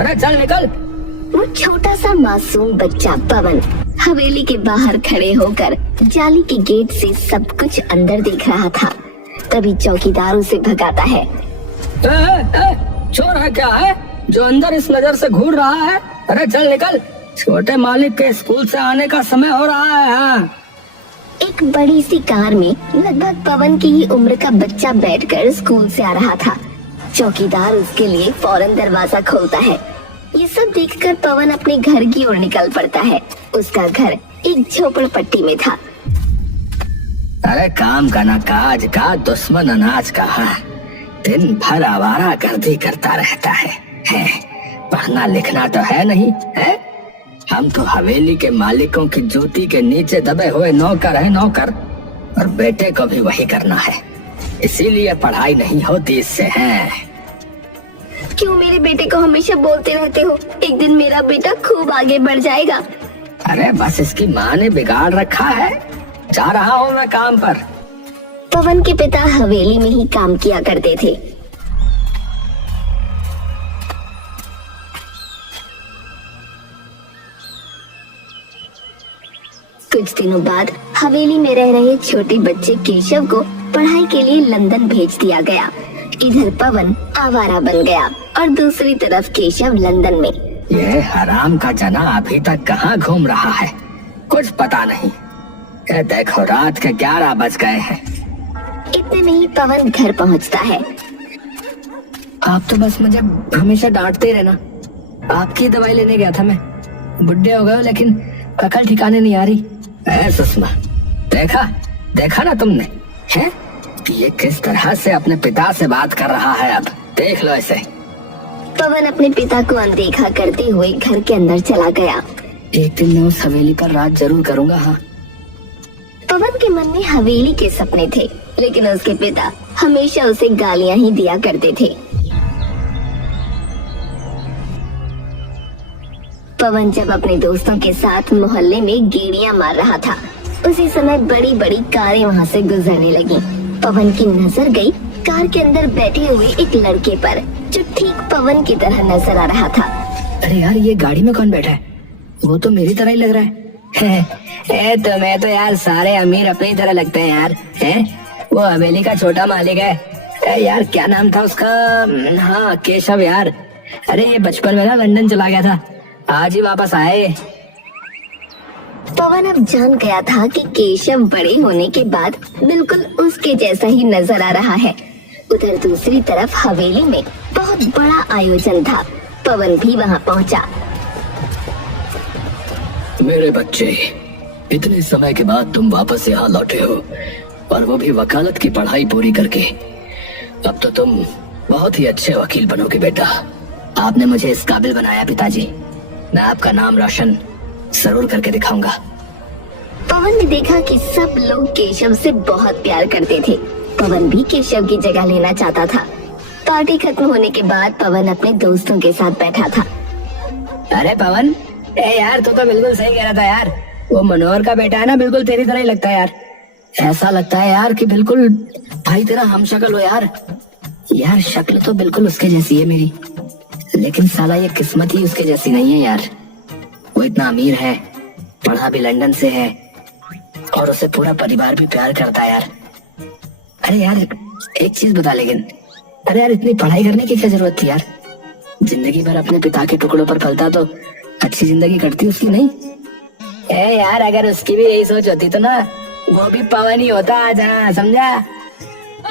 अरे चल निकल। वो छोटा सा मासूम बच्चा पवन हवेली के बाहर खड़े होकर जाली के गेट से सब कुछ अंदर देख रहा था। तभी चौकीदार उसे भगाता है। चोर है क्या है जो अंदर इस नजर से घूर रहा है? अरे चल निकल, छोटे मालिक के स्कूल से आने का समय हो रहा है। हाँ। एक बड़ी सी कार में लगभग पवन की ही उम्र का बच्चा बैठकर स्कूल से आ रहा था। चौकीदार उसके लिए फौरन दरवाजा खोलता है। ये सब देखकर पवन अपने घर की ओर निकल पड़ता है। उसका घर एक झोपड़पट्टी में था। अरे काम का ना काज का, दुश्मन अनाज का। दिन भर आवारा गर्दी करता रहता है। पढ़ना लिखना तो है नहीं है? हम तो हवेली के मालिकों की जूती के नीचे दबे हुए नौकर हैं, नौकर। और बेटे को भी वही करना है, इसीलिए पढ़ाई नहीं होती इससे। है क्यों मेरे बेटे को हमेशा बोलते रहते हो? एक दिन मेरा बेटा खूब आगे बढ़ जाएगा। अरे बस इसकी माँ ने बिगाड़ रखा है। जा रहा हूँ मैं काम पर। पवन के पिता हवेली में ही काम किया करते थे। कुछ दिनों बाद हवेली में रह रहे छोटे बच्चे केशव को पढ़ाई के लिए लंदन भेज दिया गया। इधर पवन आवारा बन गया और दूसरी तरफ केशव लंदन में। ये हराम का जना अभी तक कहाँ घूम रहा है, कुछ पता नहीं। ये देखो रात के 11 बज गए हैं। इतने में ही पवन घर पहुंचता है। आप तो बस मुझे हमेशा डांटते रहना। आपकी दवाई लेने गया था मैं। बुढ़े हो गए लेकिन अकल ठिकाने नहीं आ रही। सुषमा, देखा ना तुमने हैं कि ये किस तरह से अपने पिता से बात कर रहा है। अब देख लो इसे। पवन अपने पिता को अनदेखा करते हुए घर के अंदर चला गया। एक दिन मैं उस हवेली पर रात जरूर करूंगा। हाँ। पवन के मन में हवेली के सपने थे, लेकिन उसके पिता हमेशा उसे गालियां ही दिया करते थे। पवन जब अपने दोस्तों के साथ मोहल्ले में गेड़ियां मार रहा था, उसी समय बड़ी बड़ी कारें वहां से गुजरने लगी। पवन की नजर गई कार के अंदर बैठे हुए एक लड़के पर, जो ठीक पवन की तरह नजर आ रहा था। अरे यार, ये गाड़ी में कौन बैठा है? वो तो मेरी तरह ही लग रहा है। तुम्हें तो यार सारे अमीर अपनी तरह लगते हैं यार। वो हवेली का छोटा मालिक है। यार क्या नाम था उसका? हाँ, केशव यार। अरे ये बचपन में ना लंदन चला गया था, आज ही वापस आए। पवन अब जान गया था कि केशव बड़े होने के बाद बिल्कुल उसके जैसा ही नजर आ रहा है। उधर दूसरी तरफ हवेली में बहुत बड़ा आयोजन था। पवन भी वहां पहुंचा। मेरे बच्चे, इतने समय के बाद तुम वापस यहाँ लौटे हो, और वो भी वकालत की पढ़ाई पूरी करके। अब तो तुम बहुत ही अच्छे वकील बनोगे बेटा। आपने मुझे इस काबिल बनाया पिताजी। मैं आपका नाम रोशन जरूर करके दिखाऊंगा। पवन ने देखा कि सब लोग केशव से बहुत प्यार करते थे। पवन भी केशव की जगह लेना चाहता था। पार्टी खत्म होने के बाद पवन अपने दोस्तों के साथ बैठा था। अरे पवन, यार तू तो बिल्कुल सही कह रहा था यार। वो मनोहर का बेटा है ना, बिल्कुल तेरी तरह ही लगता है यार। ऐसा लगता है यार कि बिल्कुल भाई तेरा हम शक्ल हो यार। यार शक्ल तो बिल्कुल उसके जैसी है मेरी, लेकिन साला ये किस्मत ही उसके जैसी नहीं है यार। वो इतना अमीर है, पढ़ा भी लंदन से है, और उसे पूरा परिवार भी प्यार करता है यार। अरे यार एक चीज बता, लेकिन अरे यार इतनी पढ़ाई करने की क्या जरूरत थी यार? जिंदगी भर अपने पिता के टुकड़ों पर पलता तो अच्छी जिंदगी कटती उसकी, नहीं? यार अगर उसकी भी यही सोच होती तो ना वो भी पवन ही होता आज। हाँ, समझा?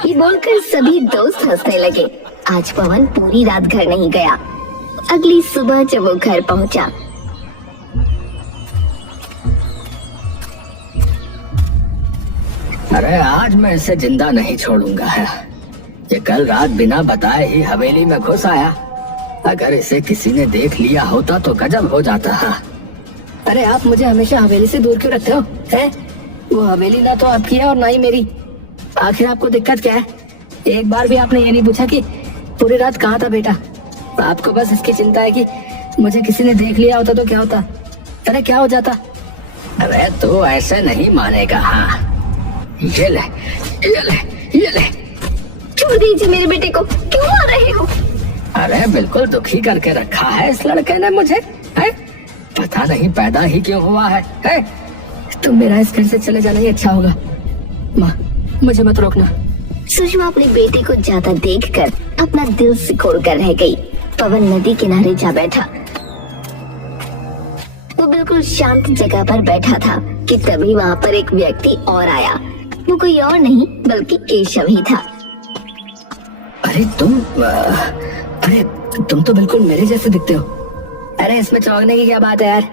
ये बोलकर सभी दोस्त हंसने लगे। आज पवन पूरी रात घर नहीं गया। अगली सुबह जब वो घर पहुंचा, अरे आज मैं इसे जिंदा नहीं छोड़ूंगा है। ये कल रात बिना बताए ही हवेली में घुस आया। अगर इसे किसी ने देख लिया होता तो गजब हो जाता है। अरे आप मुझे हमेशा हवेली से दूर क्यों रखते हो? वो हवेली ना तो आपकी है और ना ही मेरी। आखिर आपको दिक्कत क्या है? एक बार भी आपने ये नहीं पूछा कि पूरी रात कहाँ था बेटा? आपको बस इसकी चिंता है कि मुझे किसी ने देख लिया होता तो क्या होता? अरे क्या हो जाता? अरे तो ऐसे नहीं मानेगा। हाँ, ये ले, ये ले, ये ले। छोड़ दीजिए मेरे बेटे को, क्यों आ रहे हो? अरे बिल्कुल दुखी करके रखा है इस लड़के ने मुझे, है? पता नहीं पैदा ही क्यों हुआ है? तुम मेरा इस घर से चले जाना ही अच्छा होगा। माँ, मुझे मत रोकना। सुषमा अपनी बेटी को जाता देखकर अपना दिल सिकोड़ कर रह गई। पवन नदी किनारे जा बैठा। वो बिल्कुल शांत जगह पर बैठा था कि तभी वहाँ पर एक व्यक्ति और आया। वो कोई और नहीं बल्कि केशव ही था। अरे तुम तो बिल्कुल मेरे जैसे दिखते हो। अरे इसमें चौंकने की क्या बात है यार,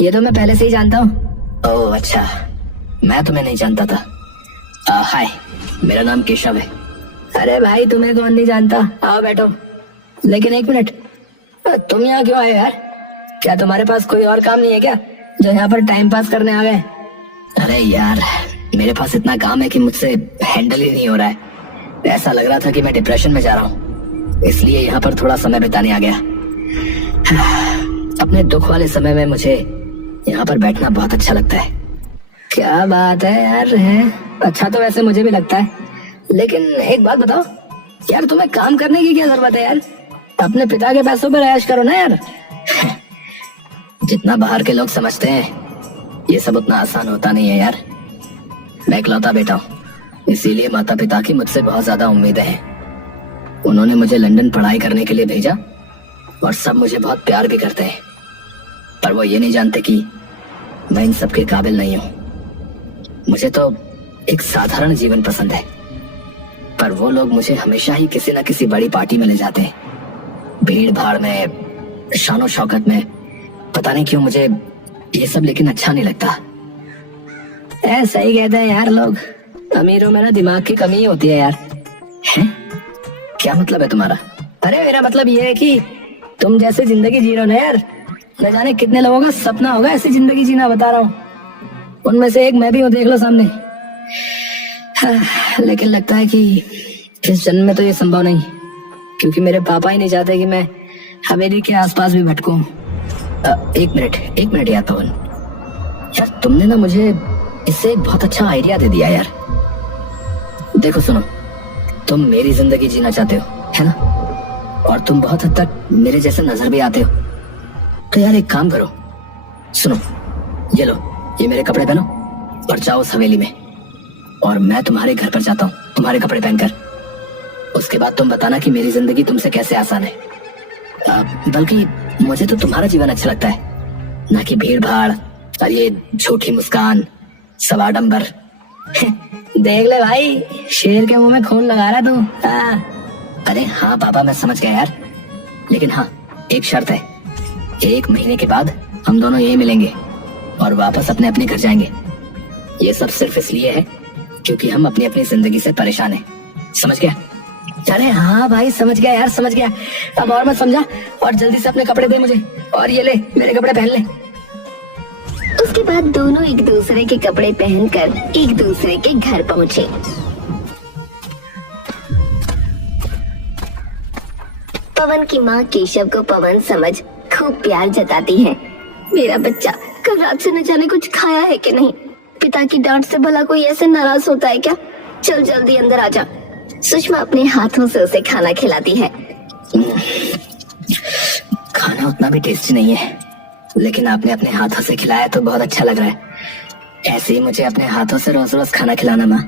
ये तो मैं पहले से ही जानता हूँ। ओह अच्छा, मैं तुम्हें नहीं जानता था। हाय, मेरा नाम केशव है। अरे भाई तुम्हें कौन नहीं जानता, आओ बैठो। लेकिन एक मिनट, तुम यहाँ क्यों आए यार? क्या तुम्हारे पास कोई और काम नहीं है क्या, जो यहाँ पर टाइम पास करने आ गए? अरे यार मेरे पास इतना काम है कि मुझसे हैंडल ही नहीं हो रहा है। ऐसा लग रहा था कि मैं डिप्रेशन में जा रहा हूँ, इसलिए यहाँ पर थोड़ा समय बिताने आ गया। अपने दुख वाले समय में मुझे यहाँ पर बैठना बहुत अच्छा लगता है। क्या बात है यार, है अच्छा तो वैसे मुझे भी लगता है, लेकिन एक बात बताओ यार, तुम्हें काम करने की क्या जरूरत है यार? अपने पिता के पैसों पर ऐश करो ना यार। जितना बाहर के लोग समझते हैं ये सब उतना आसान होता नहीं है यार। मैं इकलौता बेटा हूँ, इसीलिए माता पिता की मुझसे बहुत ज्यादा उम्मीदें हैं। उन्होंने मुझे लंदन पढ़ाई करने के लिए भेजा और सब मुझे बहुत प्यार भी करते हैं, पर वो ये नहीं जानते कि मैं इन सब के काबिल नहीं हूँ। मुझे तो एक साधारण जीवन पसंद है, पर वो लोग मुझे हमेशा ही किसी न किसी बड़ी पार्टी में ले जाते हैं, भीड़ भाड़ में, शानो शौकत में। पता नहीं क्यों मुझे ये सब लेकिन अच्छा नहीं लगता। ऐसा ही कहते हैं यार लोग, अमीरों में ना दिमाग की कमी ही होती है यार। हैं? क्या मतलब है तुम्हारा? अरे मेरा मतलब ये है कि तुम जैसे जिंदगी जी रहे हो ना यार, न जाने कितने लोगों का सपना होगा ऐसी जिंदगी जीना, बता रहा हूँ। उनमें से एक मैं भी हूँ, देख लो सामने। लेकिन लगता है कि इस जन्म में तो ये संभव नहीं, क्योंकि मेरे पापा ही नहीं चाहते कि मैं हवेली के आसपास भी भटकूं। एक मिनट यार पवन, यार तुमने ना मुझे इससे एक बहुत अच्छा आइडिया दे दिया यार। देखो सुनो, तुम मेरी जिंदगी जीना चाहते हो है ना, और तुम बहुत हद तक मेरे जैसे नजर भी आते हो, तो यार एक काम करो, सुनो, ये लो, ये मेरे कपड़े पहनो और जाओ उस हवेली में, और मैं तुम्हारे घर पर जाता हूँ तुम्हारे कपड़े पहनकर। उसके बाद तुम बताना कि मेरी जिंदगी तुमसे कैसे आसान है। बल्कि मुझे तो तुम्हारा जीवन अच्छा लगता है, ना कि भीड़ भाड़ और ये झूठी मुस्कान, सब आडंबर। देख ले भाई, शेर के मुंह में खून लगा रहा तू। अरे हाँ पापा, मैं समझ गया यार, लेकिन हाँ एक शर्त है, 1 महीने के बाद हम दोनों यही मिलेंगे और वापस अपने अपने घर जाएंगे। ये सब सिर्फ इसलिए है क्योंकि हम अपनी अपनी जिंदगी से परेशान हैं, समझ गया? अरे हाँ भाई समझ गया यार, समझ गया। अब और मत समझा, और जल्दी से अपने कपड़े दे मुझे, और ये ले मेरे कपड़े पहन ले। उसके बाद दोनों एक दूसरे के कपड़े पहनकर एक दूसरे के घर पहुँचे। पवन की माँ केशव को पवन समझ खूब प्यार जताती है। मेरा बच्चा कल रात से न जाने कुछ खाया है कि नहीं, पिता की डांट से भला कोई ऐसे नाराज होता है क्या? चल जल्दी अंदर आ जा। सुषमा अपने हाथों से उसे खाना खिलाती है। खाना उतना भी टेस्टी नहीं है, लेकिन आपने अपने हाथों से खिलाया तो बहुत अच्छा लग रहा है। ऐसे ही मुझे अपने हाथों से रोज रोज खाना खिलाना माँ।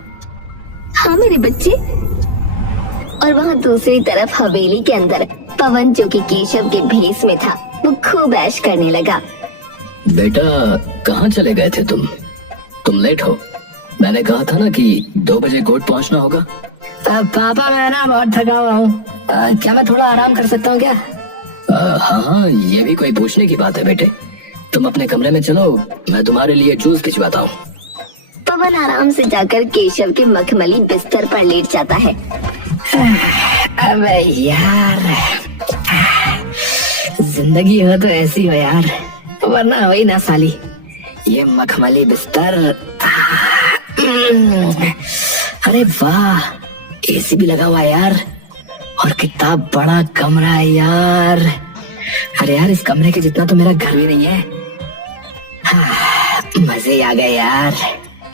हाँ मेरे बच्चे। और वहाँ दूसरी तरफ हवेली के अंदर पवन, जो कि केशव के भेष में था, वो खूब ऐश करने लगा। बेटा कहाँ चले गए थे तुम लेट हो। मैंने कहा था ना कि 2 बजे कोर्ट पहुँचना होगा। पापा मैं ना बहुत थका हुआ हूँ, क्या मैं थोड़ा आराम कर सकता हूँ क्या? हाँ, ये भी कोई पूछने की बात है बेटे, तुम अपने कमरे में चलो, मैं तुम्हारे लिए जूस भिजवाता हूँ। पवन आराम से जाकर केशव के मखमली बिस्तर पर लेट जाता है। अबे यार, जिंदगी हो तो ऐसी हो यार, वरना वही ना साली। ये मखमली बिस्तर, अरे वाह, एसी भी लगा हुआ है यार, और कितना बड़ा कमरा है यार। अरे यार, इस कमरे के जितना तो मेरा घर भी नहीं है। मजे ही आ गए यार,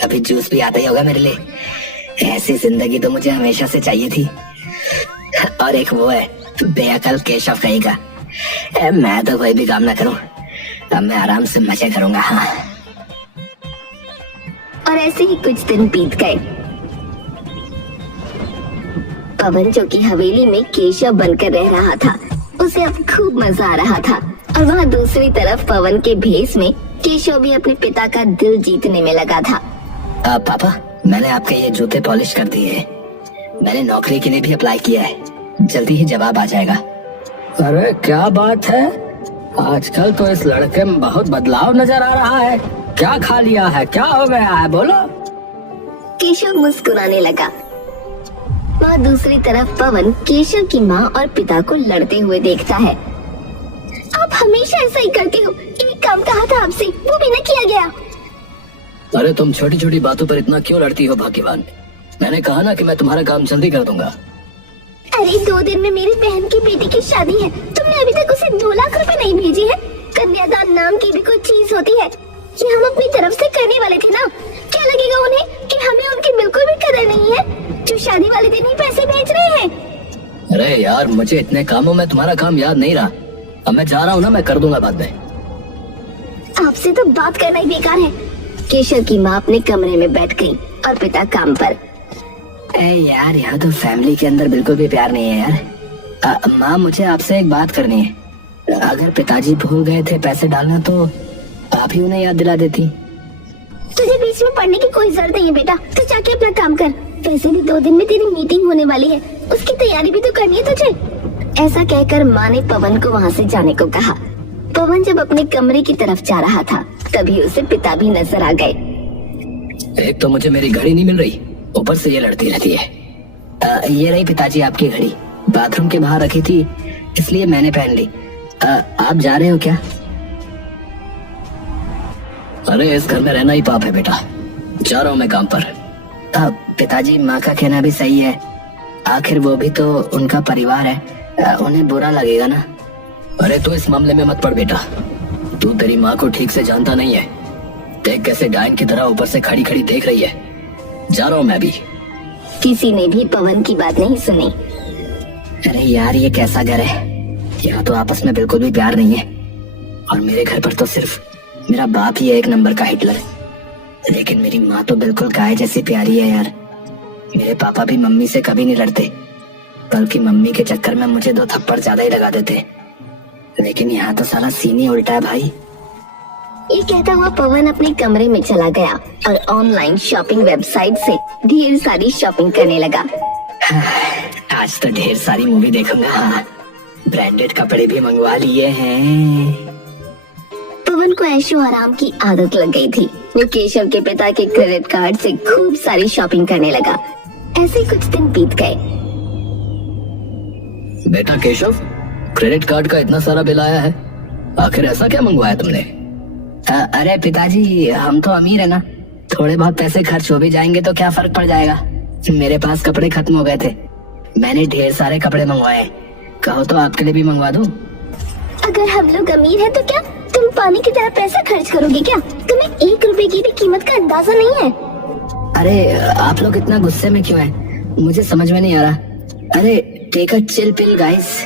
अभी जूस भी आता ही होगा मेरे लिए। ऐसी जिंदगी तो मुझे हमेशा से चाहिए थी। और एक वो है, बेअकल केशव कहेगा। मैं तो कोई भी काम ना करूं, अब मैं आराम से मजे करूंगा। हाँ। और ऐसे ही कुछ दिन बीत गए। पवन जो कि हवेली में केशव बनकर रह रहा था, उसे अब खूब मजा आ रहा था। और वहाँ दूसरी तरफ पवन के भेष में केशव भी अपने पिता का दिल जीतने में लगा था। पापा, मैंने आपके ये जूते पॉलिश कर दिए हैं। मैंने नौकरी के लिए भी अप्लाई किया है, जल्दी ही जवाब आ जाएगा। अरे क्या बात है, आजकल तो इस लड़के में बहुत बदलाव नजर आ रहा है। क्या खा लिया है, क्या हो गया है, बोलो। केशव मुस्कुराने लगा। वहाँ दूसरी तरफ पवन केशव की माँ और पिता को लड़ते हुए देखता है। आप हमेशा ऐसा ही करते हो, एक काम कहा था आपसे, वो भी न किया गया। अरे तुम छोटी छोटी बातों पर इतना क्यों लड़ती हो भाग्यवान? मैंने कहा ना कि मैं तुम्हारा काम जल्दी कर दूंगा। अरे 2 दिन में मेरी बहन की बेटी की शादी है, तुमने अभी तक उसे 2 लाख रुपए नहीं भेजी है। कन्यादान नाम की भी कोई चीज होती है, ये हम अपनी तरफ से करने वाले थे ना। क्या लगेगा उन्हें कि हमें उनकी बिल्कुल भी कदर नहीं है, जो शादी वाले दिन ही पैसे भेज रहे हैं। अरे यार, मुझे इतने कामों में तुम्हारा काम याद नहीं रहा। अब मैं जा रहा हूँ ना, मैं कर दूंगा बाद में। आपसे तो बात करना ही बेकार है। केशव की माँ अपने कमरे में बैठ गई और पिता काम पर। यार, यहाँ तो फैमिली के अंदर बिल्कुल भी प्यार नहीं है यार। माँ, मुझे आपसे एक बात करनी है। अगर पिताजी भूल गए थे पैसे डालना तो आप ही उन्हें याद दिला देती। तुझे बीच में पढ़ने की कोई जरूरत नहीं है बेटा, तू जाके अपना काम कर। वैसे भी 2 दिन में तेरी मीटिंग होने वाली है, उसकी तैयारी भी तो करनी है तुझे। ऐसा कहकर माँ ने पवन को वहाँ से जाने को कहा। पवन जब अपने कमरे की तरफ जा रहा था, तभी उसे पिता भी नजर आ गए। एक तो मुझे मेरी घड़ी नहीं मिल रही, ऊपर से ये लड़ती रहती है। ये रही पिताजी आपकी घड़ी, बाथरूम के बाहर रखी थी इसलिए मैंने पहन ली। आप जा रहे हो क्या? अरे इस घर में रहना ही पाप है बेटा, जा रहा हूँ मैं काम पर। पिताजी, माँ का कहना भी सही है, आखिर वो भी तो उनका परिवार है, उन्हें बुरा लगेगा ना। अरे तू इस मामले में मत पड़ बेटा, तू तेरी माँ को ठीक से जानता नहीं है। देख कैसे डायन की तरह ऊपर से खड़ी खड़ी देख रही है। जा रहा हूँ मैं भी। किसी ने भी पवन की बात नहीं सुनी। अरे यार, ये कैसा घर है, यहाँ तो आपस में बिल्कुल भी प्यार नहीं है। और मेरे घर पर तो सिर्फ मेरा बाप ही है एक नंबर का हिटलर, लेकिन मेरी माँ तो बिल्कुल गाय जैसी प्यारी है यार। मेरे पापा भी मम्मी से कभी नहीं लड़ते, बल्कि मम्मी के चक्कर में मुझे 2 थप्पड़ ज्यादा ही लगा देते। लेकिन यहाँ तो साला सीन ही उल्टा है भाई। ये कहता हुआ पवन अपने कमरे में चला गया और ऑनलाइन शॉपिंग वेबसाइट से ढेर सारी शॉपिंग करने लगा। आज तो ढेर सारी मूवी देखूंगा। ब्रांडेड कपड़े भी मंगवा लिए हैं। पवन को ऐशो आराम की आदत लग गई थी। वो केशव के पिता के क्रेडिट कार्ड से खूब सारी शॉपिंग करने लगा। ऐसे कुछ दिन बीत गए। बेटा केशव, क्रेडिट कार्ड का इतना सारा बिल आया है, आखिर ऐसा क्या मंगवाया तुमने? अरे पिताजी, हम तो अमीर है ना, थोड़े बहुत पैसे खर्च हो भी जाएंगे तो क्या फर्क पड़ जाएगा। मेरे पास कपड़े खत्म हो गए थे, मैंने ढेर सारे कपड़े मंगवाए, कहो तो आपके लिए भी मंगवा दूं? अगर हम लोग अमीर हैं तो क्या तुम पानी की तरह पैसे खर्च करोगे क्या? तुम्हें 1 रुपए की भी कीमत का अंदाजा नहीं है। अरे आप लोग इतना गुस्से में क्यों हैं? मुझे समझ में नहीं आ रहा। अरे take a chill pill guys.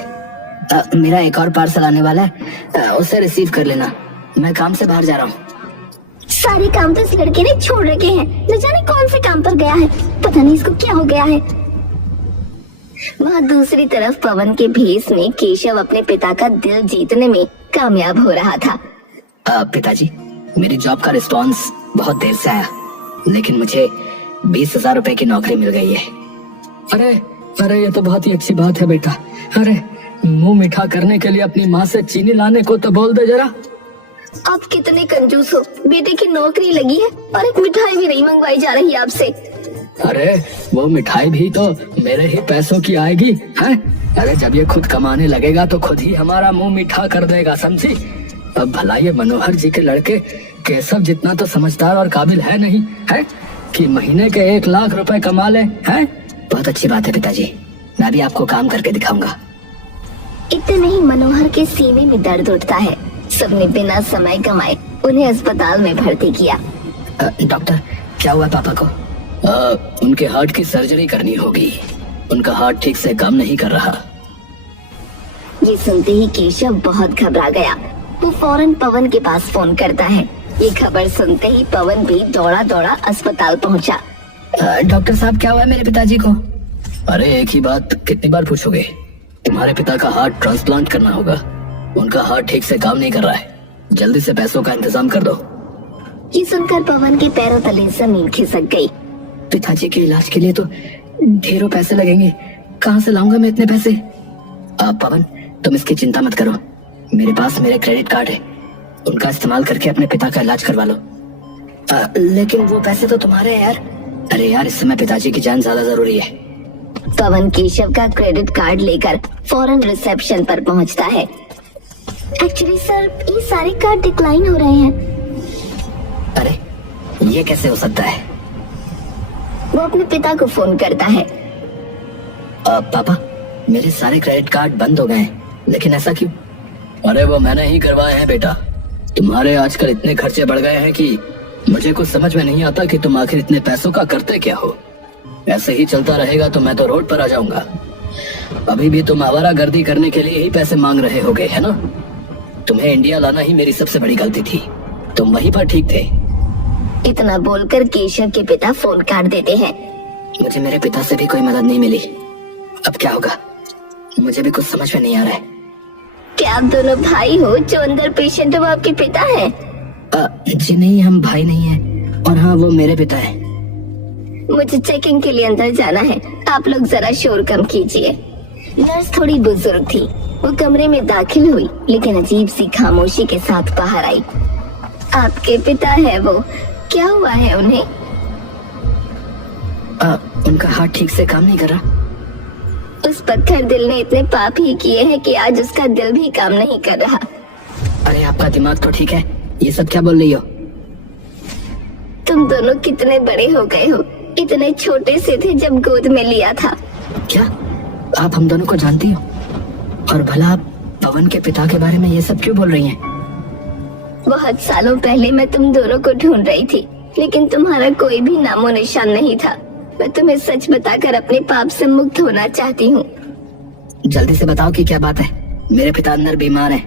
मेरा एक और पार्सल आने वाला है, उसे रिसीव कर लेना। मैं काम से बाहर जा रहा हूँ। सारे काम तो इस लड़के ने छोड़ रखे हैं, न जाने कौन से काम पर गया है, पता नहीं इसको क्या हो गया है। वहाँ दूसरी तरफ पवन के भेष में केशव अपने पिता का दिल जीतने में कामयाब हो रहा था। पिताजी, मेरी जॉब का रिस्पॉन्स बहुत देर से आया, लेकिन मुझे 20,000 रुपए की नौकरी मिल गई है। अरे अरे, ये तो बहुत ही अच्छी बात है बेटा। अरे मुंह मीठा करने के लिए अपनी माँ से चीनी लाने को तो बोल दे जरा। आप कितने कंजूस हो, बेटे की नौकरी लगी है और एक मिठाई भी नहीं मंगवाई जा रही आपसे। अरे वो मिठाई भी तो मेरे ही पैसों की आएगी है? अरे जब ये खुद कमाने लगेगा तो खुद ही हमारा मुंह मीठा कर देगा, समझी? अब भला ये मनोहर जी के लड़के केशव जितना तो समझदार और काबिल है नहीं है कि महीने के 1 लाख रुपए कमा ले है? बहुत अच्छी बात है पिताजी, मैं भी आपको काम करके दिखाऊंगा। इतने ही मनोहर के सीने में दर्द उठता है। सबने बिना समय गंवाए उन्हें अस्पताल में भर्ती किया। डॉक्टर, क्या हुआ पापा को? उनके हार्ट की सर्जरी करनी होगी, उनका हार्ट ठीक से काम नहीं कर रहा। ये सुनते ही केशव बहुत घबरा गया। वो फौरन पवन के पास फोन करता है। ये खबर सुनते ही पवन भी दौड़ा दौड़ा अस्पताल पहुंचा। डॉक्टर साहब, क्या हुआ है मेरे पिताजी को? अरे एक ही बात कितनी बार पूछोगे? तुम्हारे पिता का हार्ट ट्रांसप्लांट करना होगा। उनका हार्ट ठीक से काम नहीं कर रहा है। जल्दी से पैसों का इंतजाम कर दो। ये सुनकर पवन के पैरों तले जमीन खिसक गई। पिताजी के इलाज के लिए तो ढेरों पैसे लगेंगे, कहाँ से लाऊंगा मैं इतने पैसे? पवन, तुम इसकी चिंता मत करो। मेरे पास मेरे क्रेडिट कार्ड है, उनका इस्तेमाल करके अपने पिता का इलाज करवा लो। लेकिन वो पैसे तो तुम्हारे हैं यार। अरे यार, इस समय पिताजी की जान ज्यादा जरूरी है। पवन केशव का क्रेडिट कार्ड लेकर फौरन रिसेप्शन पर पहुंचता है। एक्चुअली सर, ये सारे कार्ड डिक्लाइन हो रहे हैं। अरे ये कैसे हो सकता है? वो अपने पिता को फोन करता है। पापा, मेरे सारे क्रेडिट कार्ड बंद हो गए हैं, लेकिन ऐसा क्यों? अरे वो मैंने ही करवाए हैं बेटा। तुम्हारे आजकल इतने खर्चे बढ़ गए हैं कि मुझे कुछ समझ में नहीं आता कि तुम आखिर इतने पैसों का करते क्या हो। ऐसे ही चलता रहेगा तो मैं तो रोड पर आ जाऊंगा। अभी भी तुम आवारागर्दी करने के लिए ही पैसे मांग रहे होगे, है ना? तुम्हें इंडिया लाना ही मेरी सबसे बड़ी गलती थी। तुम वहीं पर ठीक थे। इतना बोलकर केशव के पिता फोन काट देते हैं। मुझे मेरे पिता से भी कोई मदद नहीं मिली। अब क्या होगा मुझे भी कुछ समझ में नहीं आ रहा है। क्या आप दोनों भाई हो? जो अंदर पेशेंट है वो आपके पिता है? जी नहीं, हम भाई नहीं हैं। और हाँ, वो मेरे पिता है। मुझे चेकिंग के लिए अंदर जाना है, आप लोग जरा शोर कम कीजिए। नर्स थोड़ी बुजुर्ग थी। वो कमरे में दाखिल हुई, लेकिन अजीब सी खामोशी के साथ बाहर आई। आपके पिता है वो? क्या हुआ है उन्हें? उनका हार्ट ठीक से काम नहीं कर रहा। उस पत्थर दिल ने इतने पाप ही किए हैं कि आज उसका दिल भी काम नहीं कर रहा। अरे आपका दिमाग तो ठीक है, ये सब क्या बोल रही हो? तुम दोनों कितने बड़े हो गए हो। इतने छोटे से थे जब गोद में लिया था। क्या आप हम दोनों को जानती हो? और भला आप पवन के पिता के बारे में ये सब क्यों बोल रही हैं? बहुत सालों पहले मैं तुम दोनों को ढूंढ रही थी, लेकिन तुम्हारा कोई भी नामो निशान नहीं था। मैं तुम्हें सच बताकर अपने पाप से मुक्त होना चाहती हूँ। जल्दी से बताओ कि क्या बात है। मेरे पिता अंदर बीमार हैं।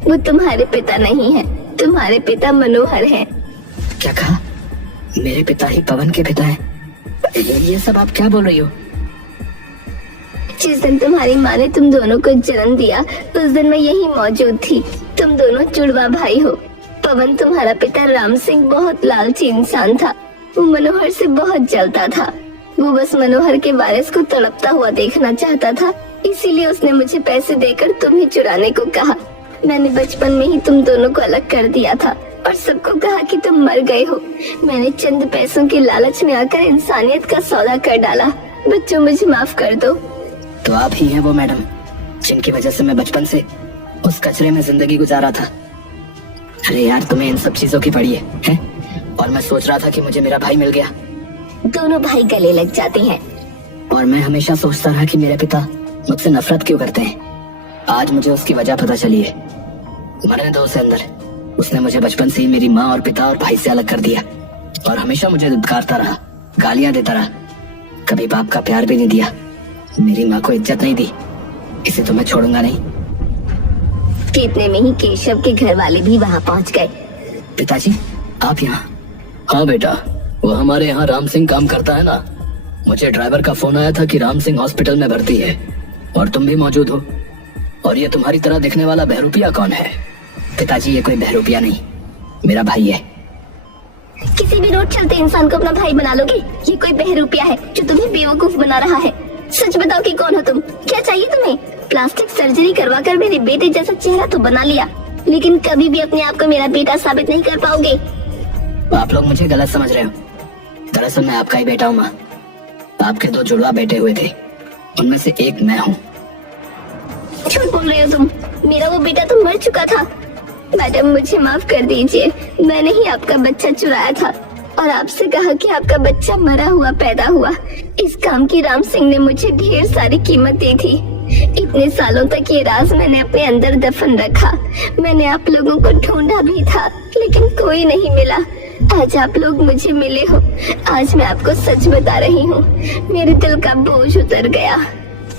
वो तुम्हारे पिता नहीं है, तुम्हारे पिता मनोहर हैं। क्या कहा? मेरे पिता ही पवन के पिता हैं? ये सब आप क्या बोल रही हो? जिस दिन तुम्हारी माँ ने तुम दोनों को जन्म दिया, उस दिन मैं यही मौजूद थी। तुम दोनों जुड़वा भाई हो। पवन तुम्हारा पिता राम सिंह बहुत लालची इंसान था। वो मनोहर से बहुत जलता था। वो बस मनोहर के वारिस को तड़पता हुआ देखना चाहता था, इसीलिए उसने मुझे पैसे देकर तुम्हें चुराने को कहा। मैंने बचपन में ही तुम दोनों को अलग कर दिया था और सबको कहा कि तुम मर गए हो। मैंने चंद पैसों के लालच में आकर इंसानियत का सौदा कर डाला। बच्चों, मुझे माफ कर दो। तो आप ही हैं वो मैडम जिनकी वजह से मैं बचपन से उस कचरे में जिंदगी गुजारा था। अरे यार, तुम्हें इन सब चीजों की पड़ी है? और मैं सोच रहा था कि मुझे मेरा भाई मिल गया। दोनों भाई गले लग जाते हैं। और मैं हमेशा सोचता रहा कि मेरे पिता मुझसे नफरत क्यों करते हैं। आज मुझे उसकी वजह पता चली है। मरने दो उसे अंदर। उसने मुझे बचपन से ही मेरी माँ और पिता और भाई से अलग कर दिया और हमेशा मुझे धुतकारता रहा, गालियां देता रहा। कभी बाप का प्यार भी नहीं दिया, मेरी माँ को इज्जत नहीं दी। इसे तो मैं छोड़ूंगा नहीं। इतने में ही केशव के घर वाले भी वहाँ पहुँच गए। पिताजी, आप यहाँ? हाँ बेटा, वो हमारे यहाँ राम सिंह काम करता है ना। मुझे ड्राइवर का फोन आया था कि राम सिंह हॉस्पिटल में भर्ती है और तुम भी मौजूद हो। और ये तुम्हारी तरह दिखने वाला बहरूपिया कौन है? पिताजी, ये कोई बहरूपिया नहीं, मेरा भाई है। किसी भी रोड चलते इंसान को अपना भाई बना लोगे? ये कोई बहरूपिया है जो तुम्हें बेवकूफ बना रहा है। सच बताओ कि कौन हो तुम? क्या चाहिए तुम्हें? प्लास्टिक सर्जरी करवा कर मेरे बेटे जैसा चेहरा तो बना लिया, लेकिन कभी भी अपने आप को मेरा बेटा साबित नहीं कर पाओगे। आप लोग मुझे गलत समझ रहे हो। दरअसल मैं आपका ही बेटा हूँ माँ। आपके 2 जुड़वा बेटे हुए थे, उनमें से एक मैं हूँ। झूठ बोल रहे हो तुम। मेरा वो बेटा तो मर चुका था। मैडम, मुझे माफ कर दीजिए। मैंने ही आपका बच्चा चुराया था और आपसे कहा कि आपका बच्चा मरा हुआ पैदा हुआ। इस काम की राम सिंह ने मुझे ढेर सारी कीमत दी थी। इतने सालों तक ये राज मैंने अपने अंदर दफन रखा। मैंने आप लोगों को ढूंढा भी था, लेकिन कोई नहीं मिला। आज आप लोग मुझे मिले हो। आज मैं आपको सच बता रही हूँ, मेरे दिल का बोझ उतर गया।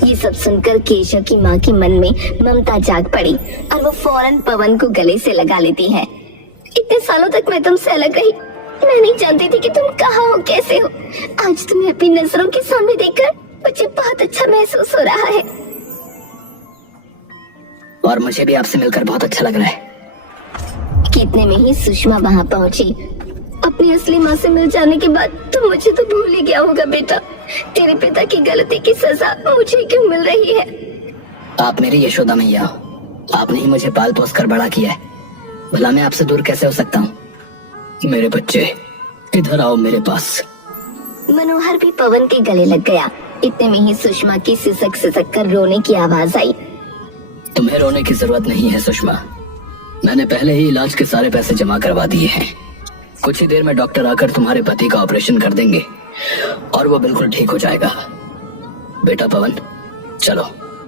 ये सब सुनकर केशव की माँ के मन में ममता जाग पड़ी और वो फौरन पवन को गले से लगा लेती है। इतने सालों तक मैं तुमसे अलग रही, मैं नहीं जानती थी कि तुम कहाँ हो, कैसे हो। आज तुम्हें अपनी नजरों के सामने देखकर मुझे बहुत अच्छा महसूस हो रहा है। और मुझे भी आपसे मिलकर बहुत अच्छा लग रहा है। कितने में ही सुषमा वहाँ पहुँची। अपनी असली माँ से मिल जाने के बाद तुम मुझे तो भूल ही गया होगा बेटा। तेरे पिता की गलती की सजा मुझे क्यों मिल रही है? आप मेरी यशोदा मैया हो। आपने ही मुझे पाल पोस कर बड़ा किया है। भला मैं आपसे दूर कैसे हो सकता हूँ? मेरे बच्चे, इधर आओ मेरे पास। मनोहर भी पवन के गले लग गया। इतने में ही सुषमा की सिसक सिसक कर रोने की आवाज आई। तुम्हें रोने की जरूरत नहीं है सुषमा। मैंने पहले ही इलाज के सारे पैसे जमा करवा दिए हैं। कुछ ही देर में डॉक्टर आकर तुम्हारे पति का ऑपरेशन कर देंगे और वो बिल्कुल ठीक हो जाएगा। बेटा पवन, चलो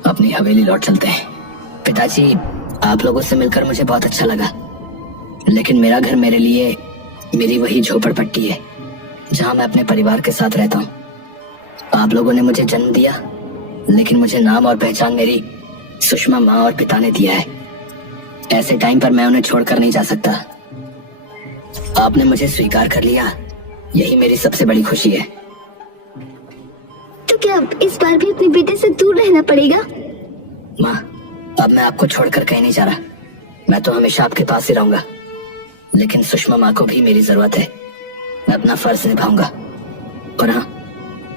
अपनी हवेली लौट चलते हैं। पिताजी, आप लोगों से मिलकर मुझे बहुत अच्छा लगा, लेकिन मेरा घर मेरे लिए मेरी वही झोपड़पट्टी है जहाँ मैं अपने परिवार के साथ रहता हूँ। आप लोगों ने मुझे जन्म दिया, लेकिन मुझे नाम और पहचान मेरी सुषमा माँ और पिता ने दिया है। ऐसे टाइम पर मैं उन्हें छोड़कर नहीं जा सकता। आपने मुझे स्वीकार कर लिया, यही मेरी सबसे बड़ी खुशी है। तो क्या इस बार भी अपने बेटे से दूर रहना पड़ेगा? माँ, अब मैं आपको छोड़कर कहीं नहीं जा रहा। मैं तो हमेशा आपके पास ही रहूंगा, लेकिन सुषमा माँ को भी मेरी जरूरत है। मैं अपना फर्ज निभाऊंगा। और हाँ,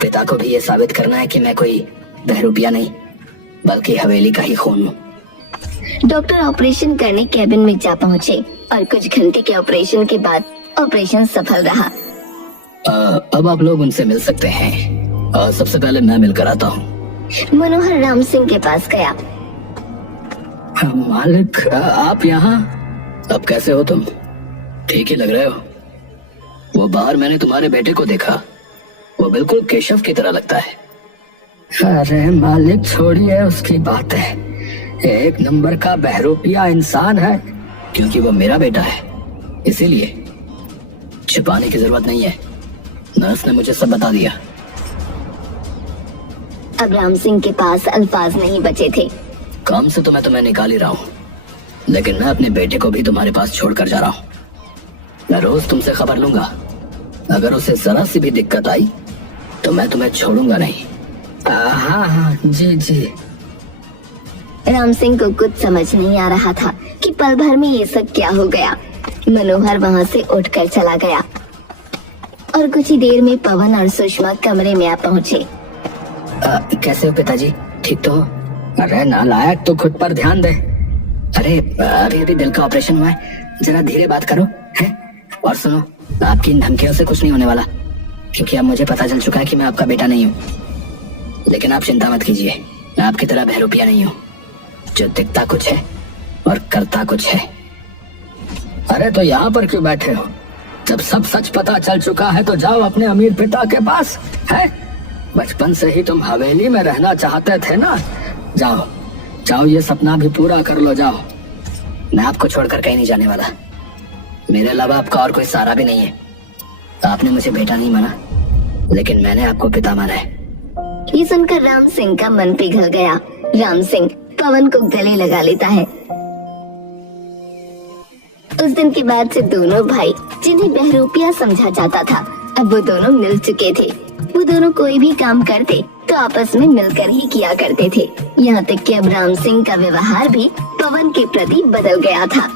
पिता को भी ये साबित करना है कि मैं कोई बहरूपिया नहीं, बल्कि हवेली का ही खून हूँ। डॉक्टर ऑपरेशन करने कैबिन में जा पहुँचे और कुछ घंटे के ऑपरेशन के बाद ऑपरेशन सफल रहा। अब आप लोग उनसे मिल सकते हैं। सबसे पहले मैं मिलकर आता हूँ। मनोहर राम सिंह के पास गया। मालिक, आप यहाँ? अब कैसे हो तुम? ठीक ही लग रहे हो। वो बाहर मैंने तुम्हारे बेटे को देखा, वो बिल्कुल केशव की तरह लगता है। अरे मालिक, छोड़िए उसकी बात है। एक नंबर का बहरूपिया इंसान है। क्योंकि वो मेरा बेटा है, इसीलिए छिपाने की जरूरत नहीं है। नर्स ने मुझे सब बता दिया। अब राम सिंह के पास अल्फाज नहीं बचे थे। काम से तो मैं तुम्हें निकाल ही रहा हूँ, लेकिन मैं अपने बेटे को भी तुम्हारे पास छोड़कर जा रहा हूँ। मैं रोज तुमसे खबर लूंगा। अगर उसे जरा सी भी दिक्कत आई तो मैं तुम्हें छोड़ूंगा नहीं। हाँ हाँ, जी जी। राम सिंह को कुछ समझ नहीं आ रहा था कि पल भर में ये सब क्या हो गया। मनोहर वहाँ से उठकर चला गया और कुछ ही देर में पवन और सुषमा कमरे में आ पहुँचे। कैसे हो पिताजी? ठीक तो हो? अरे नालायक, तो खुद पर ध्यान दे। अरे अभी अभी दिल का ऑपरेशन हुआ है, जरा धीरे बात करो है। और सुनो, आपकी इन धमकियों से कुछ नहीं होने वाला, क्योंकि अब मुझे पता चल चुका है कि मैं आपका बेटा नहीं हूँ। लेकिन आप चिंता मत कीजिए, मैं आपकी तरह बहरूपिया नहीं हूँ जो दिखता कुछ है और करता कुछ है। अरे तो यहाँ पर क्यों बैठे हो? जब सब सच पता चल चुका है तो जाओ अपने अमीर पिता के पास। है, बचपन से ही तुम हवेली में रहना चाहते थे ना। जाओ जाओ, ये सपना भी पूरा कर लो, जाओ। मैं आपको छोड़कर कहीं नहीं जाने वाला। मेरे अलावा आपका और कोई सहारा भी नहीं है। आपने मुझे बेटा नहीं माना, लेकिन मैंने आपको पिता माना है। ये सुनकर राम सिंह का मन पिघल गया। राम सिंह पवन को गले लगा लेता है। उस दिन के बाद से दोनों भाई, जिन्हें बहरूपिया समझा जाता था, अब वो दोनों मिल चुके थे। वो दोनों कोई भी काम करते तो आपस में मिलकर ही किया करते थे। यहाँ तक कि अब राम सिंह का व्यवहार भी पवन के प्रति बदल गया था।